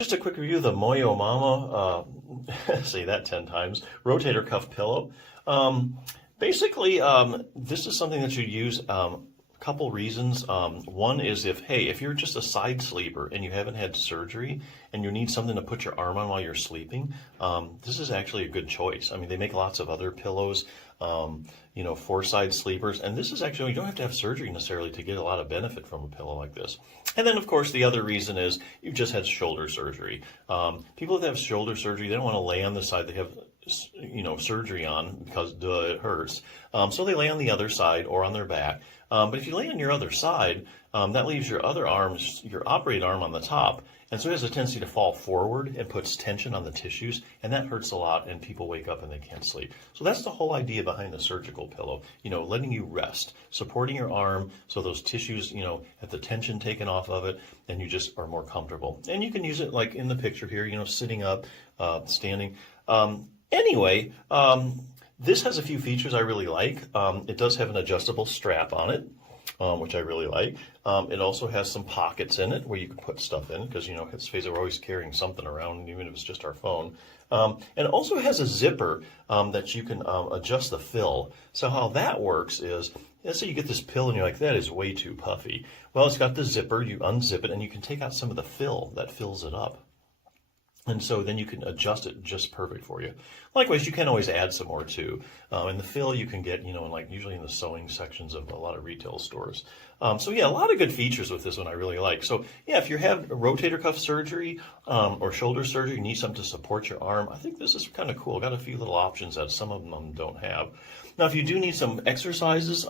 Just a quick review of the MOYOAMA, say that 10 times, rotator cuff pillow. Basically, this is something that you use a couple reasons. One is if you're just a side sleeper and you haven't had surgery and you need something to put your arm on while you're sleeping, this is actually a good choice. I mean, they make lots of other pillows, for side sleepers, and this is actually, you don't have to have surgery necessarily to get a lot of benefit from a pillow like this. And then, of course, the other reason is you've just had shoulder surgery. People that have shoulder surgery, they don't want to lay on the side they have surgery on because it hurts. So they lay on the other side or on their back. But if you lay on your other side, that leaves your other arm, your operating arm, on the top. And so it has a tendency to fall forward and puts tension on the tissues, and that hurts a lot, and people wake up and they can't sleep. So that's the whole idea behind the surgical pillow, letting you rest, supporting your arm so those tissues, have the tension taken off of it, and you just are more comfortable. And you can use it like in the picture here, sitting up, standing. Anyway, this has a few features I really like. It does have an adjustable strap on it, which I really like. It also has some pockets in it where you can put stuff in because, let's face it, we're always carrying something around, even if it's just our phone. And it also has a zipper that you can adjust the fill. So how that works is, let's say you get this pill and you're like, that is way too puffy. Well, it's got the zipper, you unzip it, and you can take out some of the fill that fills it up. And so then you can adjust it just perfect for you. Likewise, you can always add some more too. And the fill you can get, usually in the sewing sections of a lot of retail stores. So yeah, a lot of good features with this one I really like. So yeah, if you have rotator cuff surgery or shoulder surgery, you need something to support your arm, I think this is kind of cool. Got a few little options that some of them don't have. Now, if you do need some exercises,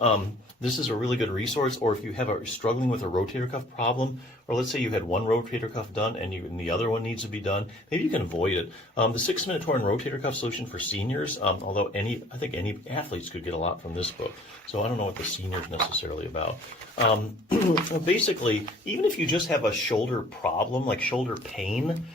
this is a really good resource. Or if you have struggling with a rotator cuff problem, or let's say you had one rotator cuff done and the other one needs to be done, maybe you can avoid it. The 6-minute torn rotator cuff solution for seniors, although I think any athletes could get a lot from this book. So I don't know what the senior's necessarily about. Basically, even if you just have a shoulder problem, like shoulder pain,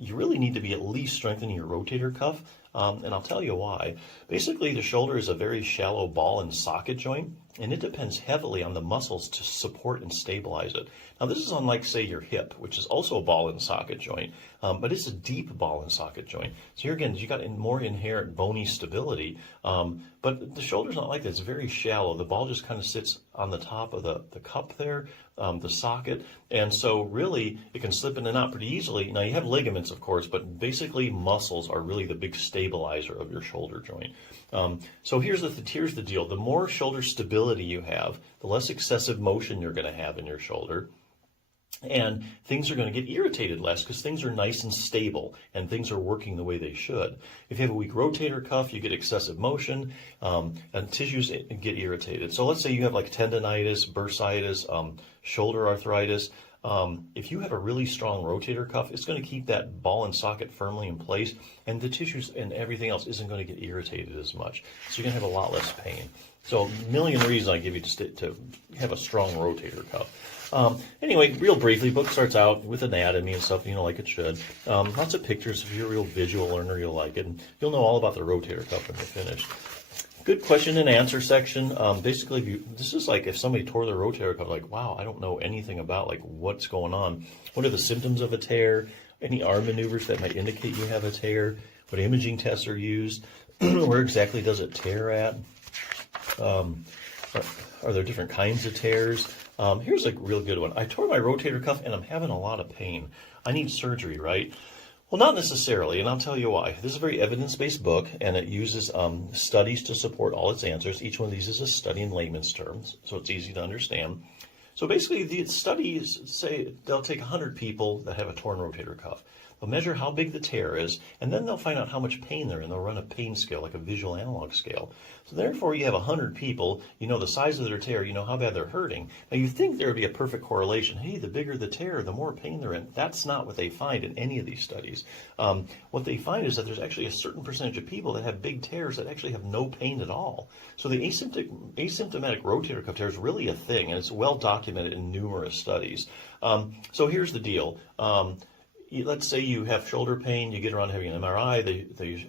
you really need to be at least strengthening your rotator cuff. And I'll tell you why. Basically, the shoulder is a very shallow ball and socket joint, and it depends heavily on the muscles to support and stabilize it. Now, this is unlike, say, your hip, which is also a ball and socket joint, but it's a deep ball and socket joint. So here again, you got more inherent bony stability, but the shoulder's not like that. It's very shallow. The ball just kind of sits on the top of the cup there, the socket, and so really it can slip in and out pretty easily. Now, you have ligaments, of course, but basically muscles are really the big stabilizer of your shoulder joint. So here's the deal. The more shoulder stability you have, the less excessive motion you're going to have in your shoulder. And things are going to get irritated less because things are nice and stable and things are working the way they should. If you have a weak rotator cuff, you get excessive motion and tissues get irritated. So let's say you have like tendonitis, bursitis, shoulder arthritis. If you have a really strong rotator cuff, it's going to keep that ball and socket firmly in place, and the tissues and everything else isn't going to get irritated as much. So you're going to have a lot less pain. So a million reasons I give you to have a strong rotator cuff. Anyway, real briefly, book starts out with anatomy and stuff, like it should. Lots of pictures. If you're a real visual learner, you'll like it. And you'll know all about the rotator cuff when you're finished. Good question and answer section. Basically, this is like if somebody tore their rotator cuff, like, wow, I don't know anything about like what's going on. What are the symptoms of a tear? Any arm maneuvers that might indicate you have a tear? What imaging tests are used? Where exactly does it tear at? Are there different kinds of tears? Here's a real good one. I tore my rotator cuff and I'm having a lot of pain. I need surgery, right? Well, not necessarily, and I'll tell you why. This is a very evidence-based book, and it uses studies to support all its answers. Each one of these is a study in layman's terms, so it's easy to understand. So basically, the studies say they'll take 100 people that have a torn rotator cuff. They'll measure how big the tear is, and then they'll find out how much pain they're in. They'll run a pain scale, like a visual analog scale. So therefore, you have 100 people, you know the size of their tear, you know how bad they're hurting. Now, you think there would be a perfect correlation. Hey, the bigger the tear, the more pain they're in. That's not what they find in any of these studies. What they find is that there's actually a certain percentage of people that have big tears that actually have no pain at all. So the asymptomatic rotator cuff tear is really a thing, and it's well documented in numerous studies. So here's the deal. let's say you have shoulder pain, you get around having an MRI, they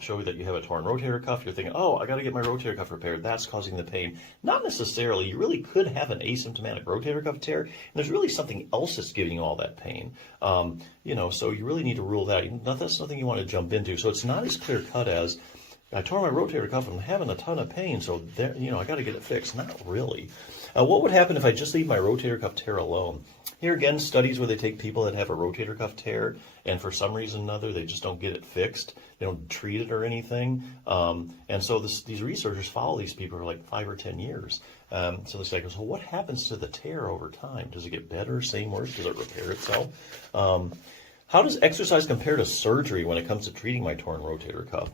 show you that you have a torn rotator cuff, you're thinking, oh, I got to get my rotator cuff repaired, that's causing the pain. Not necessarily. You really could have an asymptomatic rotator cuff tear, and there's really something else that's giving you all that pain. So you really need to rule that out. That's nothing you want to jump into. So it's not as clear cut as, I tore my rotator cuff, I'm having a ton of pain, so there, I got to get it fixed. Not really. What would happen if I just leave my rotator cuff tear alone? Here again, studies where they take people that have a rotator cuff tear, and for some reason or another, they just don't get it fixed. They don't treat it or anything. And so these researchers follow these people for like 5 or 10 years. So they say, so what happens to the tear over time? Does it get better, same, worse? Does it repair itself? How does exercise compare to surgery when it comes to treating my torn rotator cuff?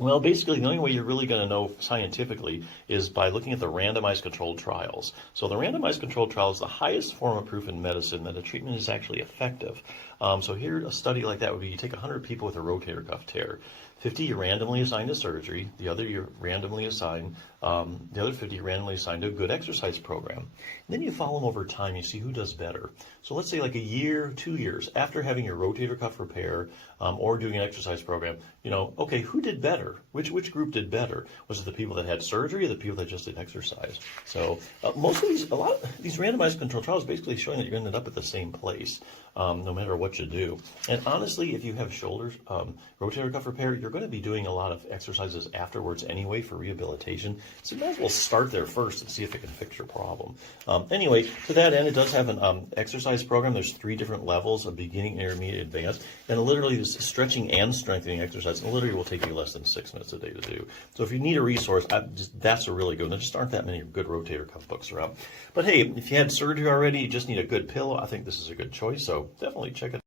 Well, basically, the only way you're really going to know scientifically is by looking at the randomized controlled trials. So the randomized controlled trial is the highest form of proof in medicine that a treatment is actually effective. So here, a study like that would be you take 100 people with a rotator cuff tear. 50 you randomly assign to surgery, the other you randomly assign, the other 50 you randomly assign to a good exercise program. And then you follow them over time, you see who does better. So let's say like a year, 2 years after having your rotator cuff repair or doing an exercise program, okay, who did better? Which group did better? Was it the people that had surgery or the people that just did exercise? So a lot of these randomized control trials basically showing that you're going to end up at the same place, no matter what you do. And honestly, if you have rotator cuff repair, you're going to be doing a lot of exercises afterwards anyway for rehabilitation. So you might as well start there first and see if it can fix your problem. Anyway, to that end, it does have an exercise program. There's 3 different levels, a beginning, intermediate, advanced, and literally this stretching and strengthening exercise. And literally will take you less than 6 minutes a day to do. So if you need a resource, that's a really good one. There just aren't that many good rotator cuff books around. But hey, if you had surgery already, you just need a good pillow, I think this is a good choice. So definitely check it out.